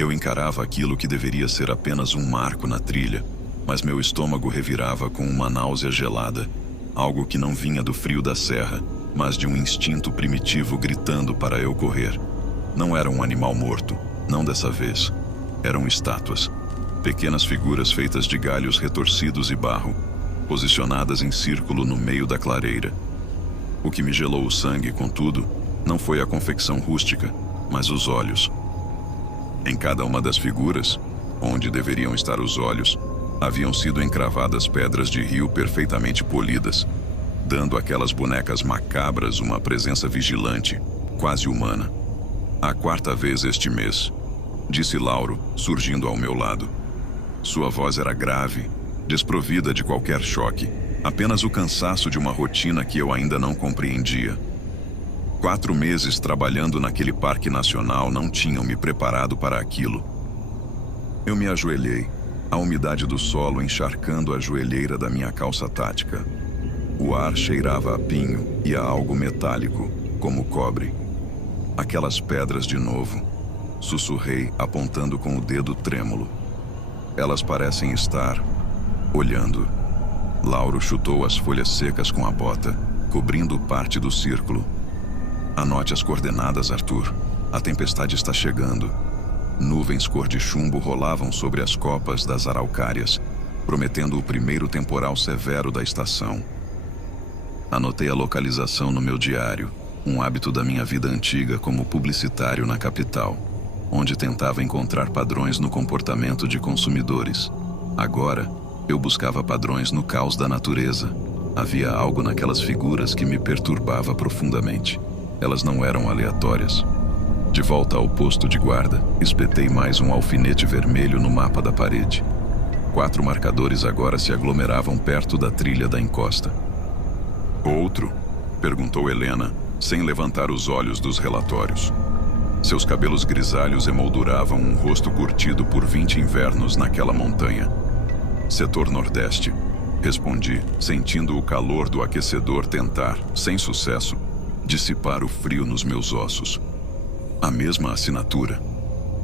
Eu encarava aquilo que deveria ser apenas um marco na trilha, mas meu estômago revirava com uma náusea gelada, algo que não vinha do frio da serra, mas de um instinto primitivo gritando para eu correr. Não era um animal morto, não dessa vez. Eram estátuas, pequenas figuras feitas de galhos retorcidos e barro, posicionadas em círculo no meio da clareira. O que me gelou o sangue, contudo, não foi a confecção rústica, mas os olhos. Em cada uma das figuras, onde deveriam estar os olhos, haviam sido encravadas pedras de rio perfeitamente polidas, dando àquelas bonecas macabras uma presença vigilante, quase humana. A quarta vez este mês, disse Lauro, surgindo ao meu lado. Sua voz era grave, desprovida de qualquer choque, apenas o cansaço de uma rotina que eu ainda não compreendia. 4 meses trabalhando naquele parque nacional não tinham me preparado para aquilo. Eu me ajoelhei, a umidade do solo encharcando a joelheira da minha calça tática. O ar cheirava a pinho e a algo metálico, como cobre. Aquelas pedras de novo, sussurrei, apontando com o dedo trêmulo. Elas parecem estar olhando. Lauro chutou as folhas secas com a bota, cobrindo parte do círculo. Anote as coordenadas, Arthur. A tempestade está chegando. Nuvens cor de chumbo rolavam sobre as copas das araucárias, prometendo o primeiro temporal severo da estação. Anotei a localização no meu diário, um hábito da minha vida antiga como publicitário na capital, onde tentava encontrar padrões no comportamento de consumidores. Agora, eu buscava padrões no caos da natureza. Havia algo naquelas figuras que me perturbava profundamente. Elas não eram aleatórias. De volta ao posto de guarda, espetei mais um alfinete vermelho no mapa da parede. 4 marcadores agora se aglomeravam perto da trilha da encosta. Outro? Perguntou Helena, sem levantar os olhos dos relatórios. Seus cabelos grisalhos emolduravam um rosto curtido por 20 invernos naquela montanha. Setor Nordeste, respondi, sentindo o calor do aquecedor tentar, sem sucesso, dissipar o frio nos meus ossos. A mesma assinatura.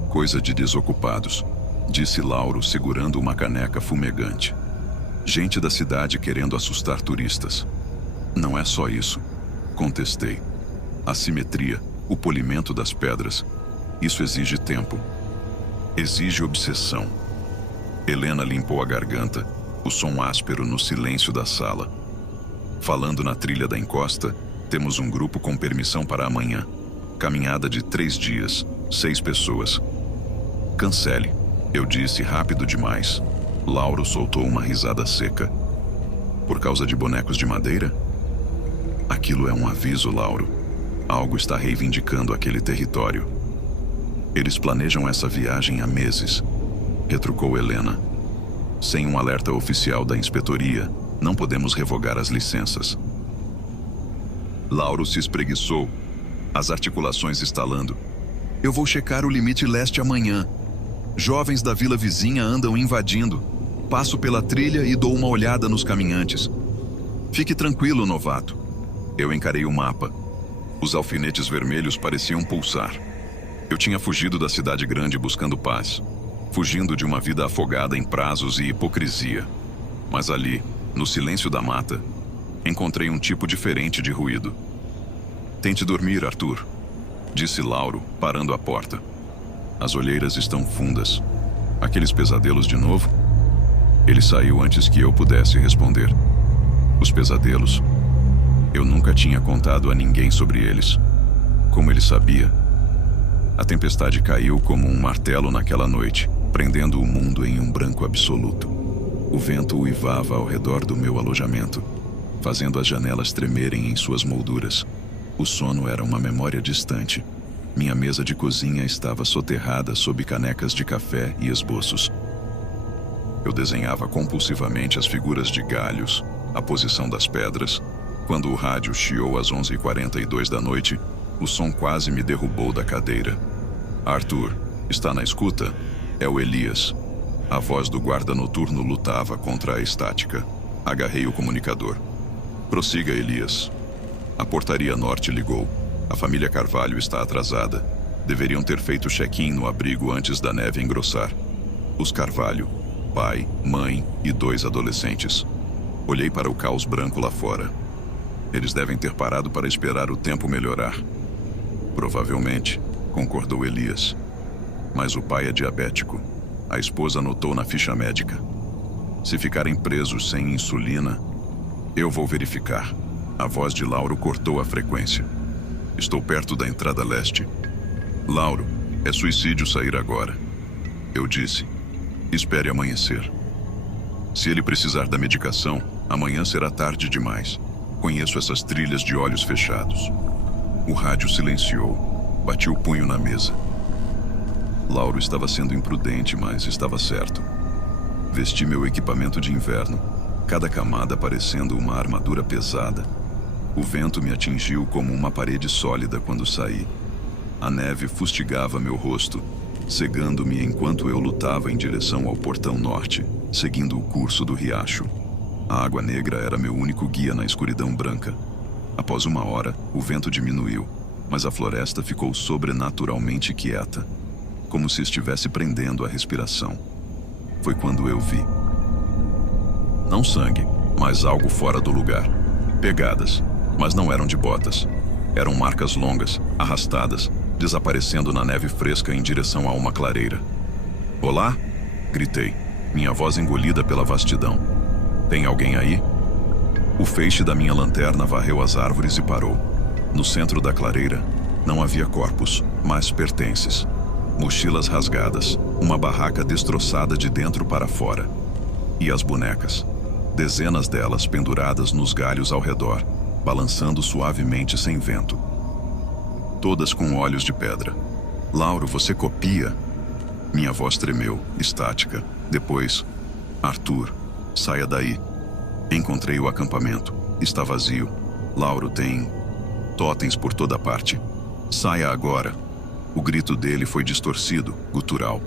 Coisa de desocupados, disse Lauro, segurando uma caneca fumegante. Gente da cidade querendo assustar turistas. Não é só isso, contestei. A simetria, o polimento das pedras, isso exige tempo. Exige obsessão. Helena limpou a garganta, o som áspero no silêncio da sala. Falando na trilha da encosta, temos um grupo com permissão para amanhã. Caminhada de 3 dias, 6 pessoas. Cancele, eu disse rápido demais. Lauro soltou uma risada seca. Por causa de bonecos de madeira? Aquilo é um aviso, Lauro. Algo está reivindicando aquele território. Eles planejam essa viagem há meses, retrucou Helena. Sem um alerta oficial da inspetoria, não podemos revogar as licenças. Lauro se espreguiçou, as articulações estalando. Eu vou checar o limite leste amanhã. Jovens da vila vizinha andam invadindo. Passo pela trilha e dou uma olhada nos caminhantes. Fique tranquilo, novato. Eu encarei o mapa. Os alfinetes vermelhos pareciam pulsar. Eu tinha fugido da cidade grande buscando paz, fugindo de uma vida afogada em prazos e hipocrisia. Mas ali, no silêncio da mata, encontrei um tipo diferente de ruído. Tente dormir, Arthur, disse Lauro, parando a porta. As olheiras estão fundas. Aqueles pesadelos de novo? Ele saiu antes que eu pudesse responder. Os pesadelos. Eu nunca tinha contado a ninguém sobre eles. Como ele sabia? A tempestade caiu como um martelo naquela noite, prendendo o mundo em um branco absoluto. O vento uivava ao redor do meu alojamento, fazendo as janelas tremerem em suas molduras. O sono era uma memória distante. Minha mesa de cozinha estava soterrada sob canecas de café e esboços. Eu desenhava compulsivamente as figuras de galhos, a posição das pedras. Quando o rádio chiou às 11h42 da noite, o som quase me derrubou da cadeira. Arthur, está na escuta? É o Elias. A voz do guarda noturno lutava contra a estática. Agarrei o comunicador. Prossiga, Elias. A portaria norte ligou. A família Carvalho está atrasada. Deveriam ter feito check-in no abrigo antes da neve engrossar. Os Carvalho, pai, mãe e 2 adolescentes. Olhei para o caos branco lá fora. Eles devem ter parado para esperar o tempo melhorar. Provavelmente, concordou Elias. Mas o pai é diabético. A esposa anotou na ficha médica. Se ficarem presos sem insulina, eu vou verificar. A voz de Lauro cortou a frequência. Estou perto da entrada leste. Lauro, é suicídio sair agora. Eu disse. Espere amanhecer. Se ele precisar da medicação, amanhã será tarde demais. Conheço essas trilhas de olhos fechados. O rádio silenciou. Bati o punho na mesa. Lauro estava sendo imprudente, mas estava certo. Vesti meu equipamento de inverno, cada camada parecendo uma armadura pesada. O vento me atingiu como uma parede sólida quando saí. A neve fustigava meu rosto, cegando-me enquanto eu lutava em direção ao portão norte, seguindo o curso do riacho. A água negra era meu único guia na escuridão branca. Após 1 hora, o vento diminuiu, mas a floresta ficou sobrenaturalmente quieta, como se estivesse prendendo a respiração. Foi quando eu vi. Não sangue, mas algo fora do lugar. Pegadas, mas não eram de botas. Eram marcas longas, arrastadas, desaparecendo na neve fresca em direção a uma clareira. Olá? Gritei, minha voz engolida pela vastidão. Tem alguém aí? O feixe da minha lanterna varreu as árvores e parou. No centro da clareira, não havia corpos, mas pertences. Mochilas rasgadas, uma barraca destroçada de dentro para fora. E as bonecas. Dezenas delas penduradas nos galhos ao redor, balançando suavemente sem vento. Todas com olhos de pedra. Lauro, você copia? Minha voz tremeu, estática. Depois, Arthur, saia daí. Encontrei o acampamento. Está vazio. Lauro, tem totens por toda parte. Saia agora. O grito dele foi distorcido, gutural.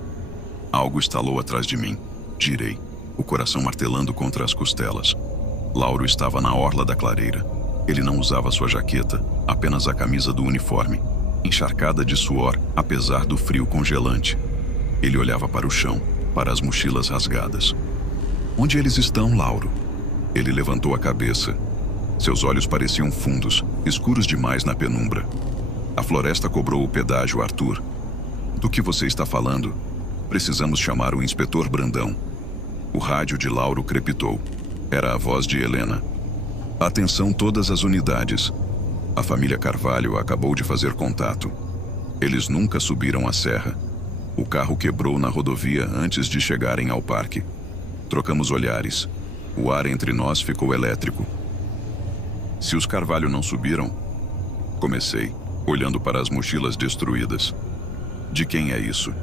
Algo estalou atrás de mim. Girei, o coração martelando contra as costelas. Lauro estava na orla da clareira. Ele não usava sua jaqueta, apenas a camisa do uniforme, encharcada de suor, apesar do frio congelante. Ele olhava para o chão, para as mochilas rasgadas. Onde eles estão, Lauro? Ele levantou a cabeça. Seus olhos pareciam fundos, escuros demais na penumbra. A floresta cobrou o pedágio, Arthur. Do que você está falando? Precisamos chamar o inspetor Brandão. O rádio de Lauro crepitou. Era a voz de Helena. Atenção todas as unidades. A família Carvalho acabou de fazer contato. Eles nunca subiram a serra. O carro quebrou na rodovia antes de chegarem ao parque. Trocamos olhares. O ar entre nós ficou elétrico. Se os Carvalho não subiram... Comecei, olhando para as mochilas destruídas. De quem é isso?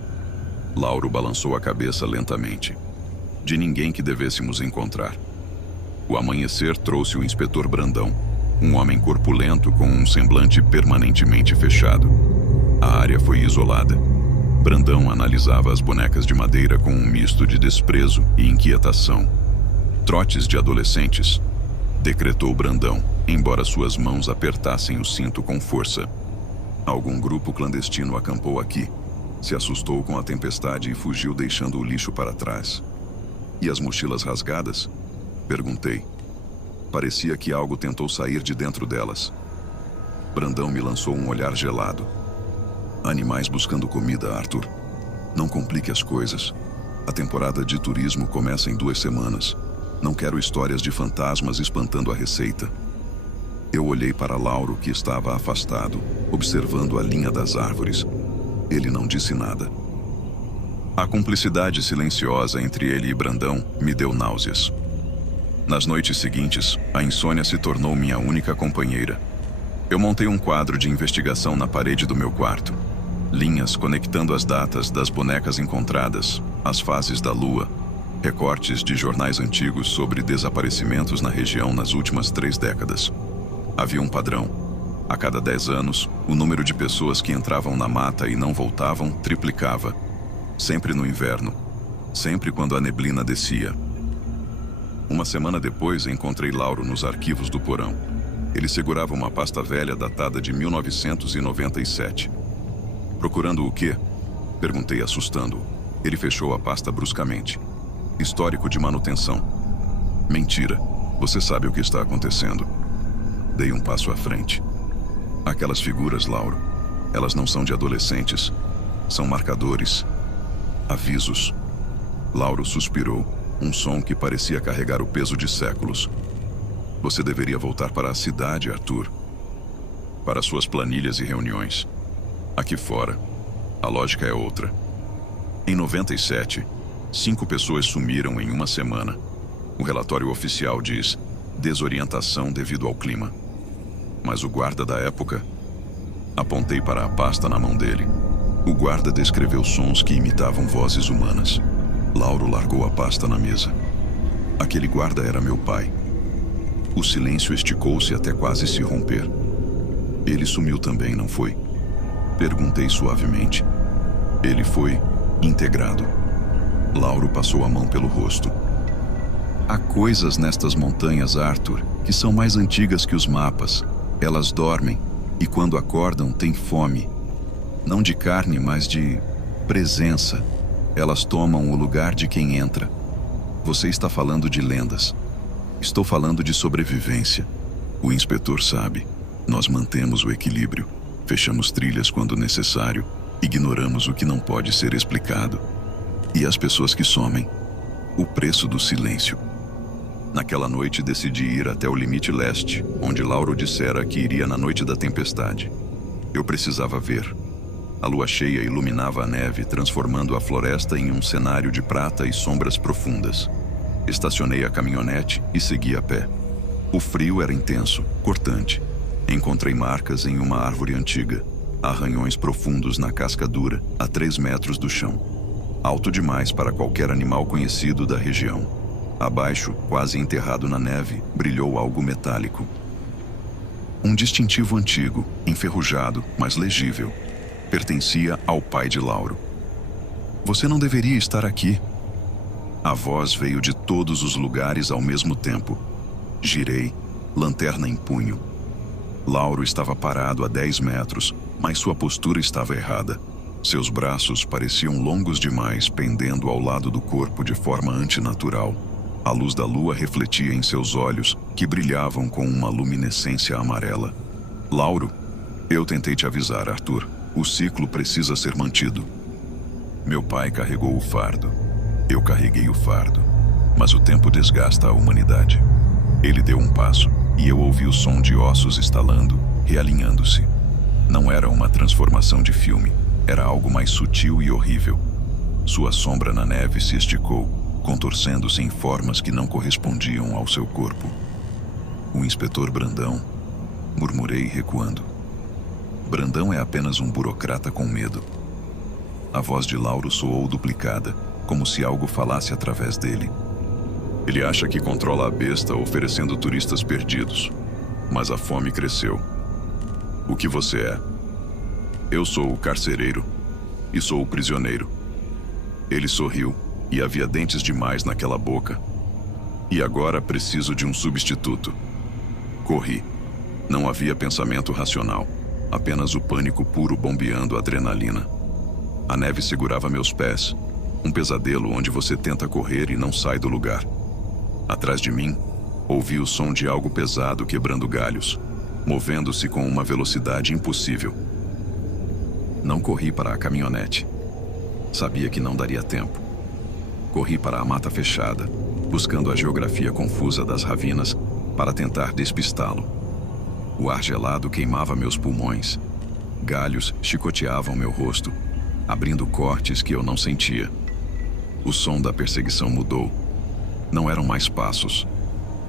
Lauro balançou a cabeça lentamente. De ninguém que devêssemos encontrar. O amanhecer trouxe o inspetor Brandão, um homem corpulento com um semblante permanentemente fechado. A área foi isolada. Brandão analisava as bonecas de madeira com um misto de desprezo e inquietação. Trotes de adolescentes, decretou Brandão, embora suas mãos apertassem o cinto com força. Algum grupo clandestino acampou aqui, se assustou com a tempestade e fugiu deixando o lixo para trás. E as mochilas rasgadas? Perguntei. Parecia que algo tentou sair de dentro delas. Brandão me lançou um olhar gelado. Animais buscando comida, Arthur. Não complique as coisas. A temporada de turismo começa em 2 semanas. Não quero histórias de fantasmas espantando a receita. Eu olhei para Lauro, que estava afastado, observando a linha das árvores. Ele não disse nada. A cumplicidade silenciosa entre ele e Brandão me deu náuseas. Nas noites seguintes, a insônia se tornou minha única companheira. Eu montei um quadro de investigação na parede do meu quarto. Linhas conectando as datas das bonecas encontradas, as fases da lua, recortes de jornais antigos sobre desaparecimentos na região nas últimas 3 décadas. Havia um padrão. A cada 10 anos, o número de pessoas que entravam na mata e não voltavam triplicava. Sempre no inverno. Sempre quando a neblina descia. 1 semana depois, encontrei Lauro nos arquivos do porão. Ele segurava uma pasta velha datada de 1997. Procurando o quê? Perguntei, assustando-o. Ele fechou a pasta bruscamente. Histórico de manutenção. Mentira. Você sabe o que está acontecendo. Dei um passo à frente. Aquelas figuras, Lauro, elas não são de adolescentes. São marcadores. Avisos. Lauro suspirou, um som que parecia carregar o peso de séculos. Você deveria voltar para a cidade, Arthur. Para suas planilhas e reuniões. Aqui fora, a lógica é outra. Em 97, 5 pessoas sumiram em uma semana. O relatório oficial diz desorientação devido ao clima. Mas o guarda da época... Apontei para a pasta na mão dele. O guarda descreveu sons que imitavam vozes humanas. Lauro largou a pasta na mesa. Aquele guarda era meu pai. O silêncio esticou-se até quase se romper. Ele sumiu também, não foi? Perguntei suavemente. Ele foi integrado. Lauro passou a mão pelo rosto. Há coisas nestas montanhas, Arthur, que são mais antigas que os mapas. Elas dormem e quando acordam têm fome. Não de carne, mas de presença. Elas tomam o lugar de quem entra. Você está falando de lendas. Estou falando de sobrevivência. O inspetor sabe. Nós mantemos o equilíbrio. Fechamos trilhas quando necessário. Ignoramos o que não pode ser explicado. E as pessoas que somem. O preço do silêncio. Naquela noite decidi ir até o limite leste, onde Lauro dissera que iria na noite da tempestade. Eu precisava ver. A lua cheia iluminava a neve, transformando a floresta em um cenário de prata e sombras profundas. Estacionei a caminhonete e segui a pé. O frio era intenso, cortante. Encontrei marcas em uma árvore antiga, arranhões profundos na casca dura, a 3 metros do chão. Alto demais para qualquer animal conhecido da região. Abaixo, quase enterrado na neve, brilhou algo metálico. Um distintivo antigo, enferrujado, mas legível. Pertencia ao pai de Lauro. Você não deveria estar aqui. A voz veio de todos os lugares ao mesmo tempo. Girei, lanterna em punho. Lauro estava parado a 10 metros, mas sua postura estava errada. Seus braços pareciam longos demais, pendendo ao lado do corpo de forma antinatural. A luz da lua refletia em seus olhos, que brilhavam com uma luminescência amarela. Lauro, eu tentei te avisar, Arthur. O ciclo precisa ser mantido. Meu pai carregou o fardo. Eu carreguei o fardo. Mas o tempo desgasta a humanidade. Ele deu um passo, e eu ouvi o som de ossos estalando, realinhando-se. Não era uma transformação de filme. Era algo mais sutil e horrível. Sua sombra na neve se esticou, contorcendo-se em formas que não correspondiam ao seu corpo. O inspetor Brandão, murmurei recuando. Brandão é apenas um burocrata com medo. A voz de Lauro soou duplicada, como se algo falasse através dele. Ele acha que controla a besta oferecendo turistas perdidos, mas a fome cresceu. O que você é? Eu sou o carcereiro e sou o prisioneiro. Ele sorriu. E havia dentes demais naquela boca. E agora preciso de um substituto. Corri. Não havia pensamento racional. Apenas o pânico puro bombeando adrenalina. A neve segurava meus pés. Um pesadelo onde você tenta correr e não sai do lugar. Atrás de mim, ouvi o som de algo pesado quebrando galhos, movendo-se com uma velocidade impossível. Não corri para a caminhonete. Sabia que não daria tempo. Corri para a mata fechada, buscando a geografia confusa das ravinas para tentar despistá-lo. O ar gelado queimava meus pulmões. Galhos chicoteavam meu rosto, abrindo cortes que eu não sentia. O som da perseguição mudou. Não eram mais passos.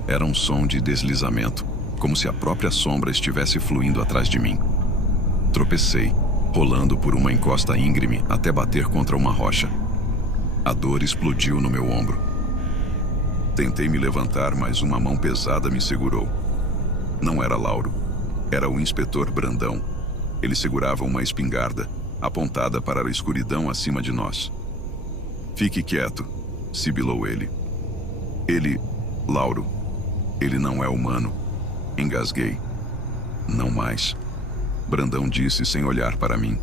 Era um som de deslizamento, como se a própria sombra estivesse fluindo atrás de mim. Tropecei, rolando por uma encosta íngreme até bater contra uma rocha. A dor explodiu no meu ombro. Tentei me levantar, mas uma mão pesada me segurou. Não era Lauro. Era o inspetor Brandão. Ele segurava uma espingarda, apontada para a escuridão acima de nós. Fique quieto, sibilou ele. Lauro, ele não é humano. Engasguei. Não mais. Brandão disse sem olhar para mim.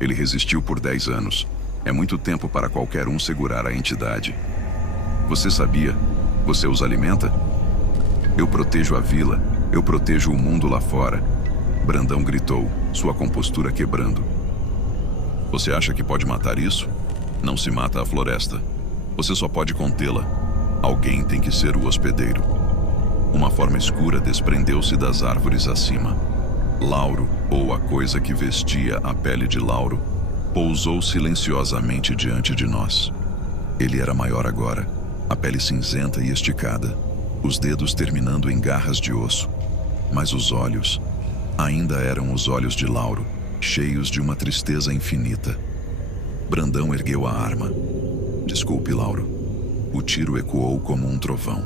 Ele resistiu por 10 anos. É muito tempo para qualquer um segurar a entidade. Você sabia? Você os alimenta? Eu protejo a vila. Eu protejo o mundo lá fora. Brandão gritou, sua compostura quebrando. Você acha que pode matar isso? Não se mata a floresta. Você só pode contê-la. Alguém tem que ser o hospedeiro. Uma forma escura desprendeu-se das árvores acima. Lauro, ou a coisa que vestia a pele de Lauro, pousou silenciosamente diante de nós. Ele era maior agora, a pele cinzenta e esticada, os dedos terminando em garras de osso. Mas os olhos ainda eram os olhos de Lauro, cheios de uma tristeza infinita. Brandão ergueu a arma. Desculpe, Lauro. O tiro ecoou como um trovão.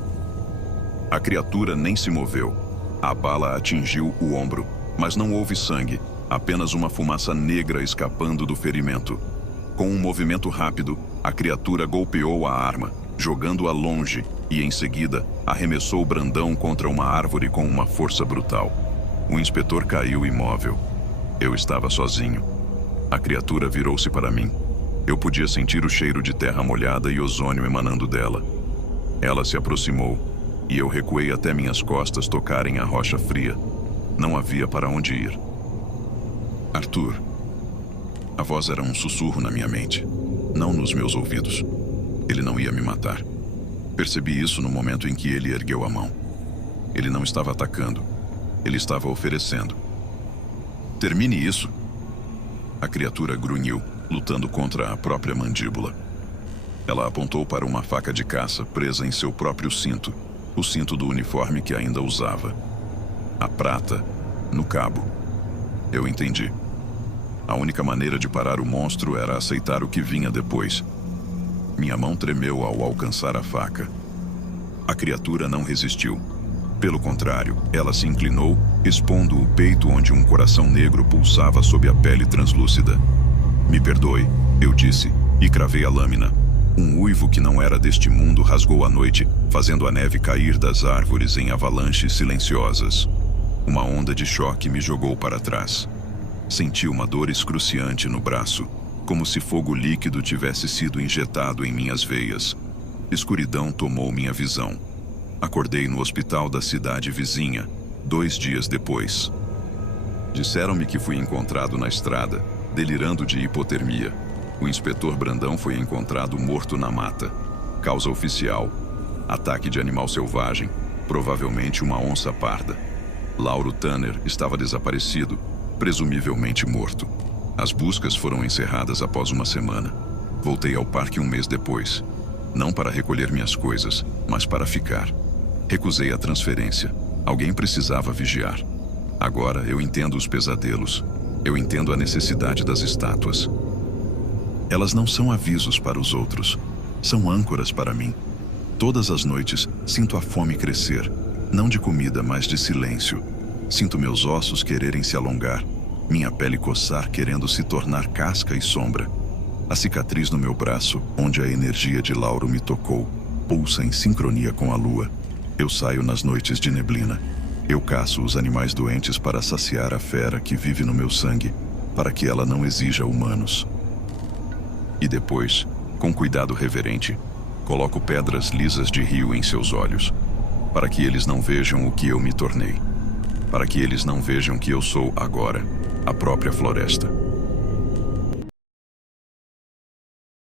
A criatura nem se moveu. A bala atingiu o ombro, mas não houve sangue, apenas uma fumaça negra escapando do ferimento. Com um movimento rápido, a criatura golpeou a arma, jogando-a longe, e em seguida arremessou Brandão contra uma árvore com uma força brutal. O inspetor caiu imóvel. Eu estava sozinho. A criatura virou-se para mim. Eu podia sentir o cheiro de terra molhada e ozônio emanando dela. Ela se aproximou, e eu recuei até minhas costas tocarem a rocha fria. Não havia para onde ir. Arthur. A voz era um sussurro na minha mente, não nos meus ouvidos. Ele não ia me matar. Percebi isso no momento em que ele ergueu a mão. Ele não estava atacando. Ele estava oferecendo. Termine isso. A criatura grunhiu, lutando contra a própria mandíbula. Ela apontou para uma faca de caça presa em seu próprio cinto, o cinto do uniforme que ainda usava. A prata, no cabo. Eu entendi. A única maneira de parar o monstro era aceitar o que vinha depois. Minha mão tremeu ao alcançar a faca. A criatura não resistiu. Pelo contrário, ela se inclinou, expondo o peito onde um coração negro pulsava sob a pele translúcida. Me perdoe, eu disse, e cravei a lâmina. Um uivo que não era deste mundo rasgou a noite, fazendo a neve cair das árvores em avalanches silenciosas. Uma onda de choque me jogou para trás. Senti uma dor excruciante no braço, como se fogo líquido tivesse sido injetado em minhas veias. Escuridão tomou minha visão. Acordei no hospital da cidade vizinha, 2 dias depois. Disseram-me que fui encontrado na estrada, delirando de hipotermia. O inspetor Brandão foi encontrado morto na mata. Causa oficial: ataque de animal selvagem, provavelmente uma onça parda. Lauro Tanner estava desaparecido, presumivelmente morto. As buscas foram encerradas após uma semana. Voltei ao parque 1 mês depois. Não para recolher minhas coisas, mas para ficar. Recusei a transferência. Alguém precisava vigiar. Agora eu entendo os pesadelos. Eu entendo a necessidade das estátuas. Elas não são avisos para os outros. São âncoras para mim. Todas as noites sinto a fome crescer. Não de comida, mas de silêncio. Sinto meus ossos quererem se alongar. Minha pele coçar querendo se tornar casca e sombra. A cicatriz no meu braço, onde a energia de Lauro me tocou, pulsa em sincronia com a lua. Eu saio nas noites de neblina. Eu caço os animais doentes para saciar a fera que vive no meu sangue, para que ela não exija humanos. E depois, com cuidado reverente, coloco pedras lisas de rio em seus olhos, para que eles não vejam o que eu me tornei, para que eles não vejam que eu sou agora a própria floresta.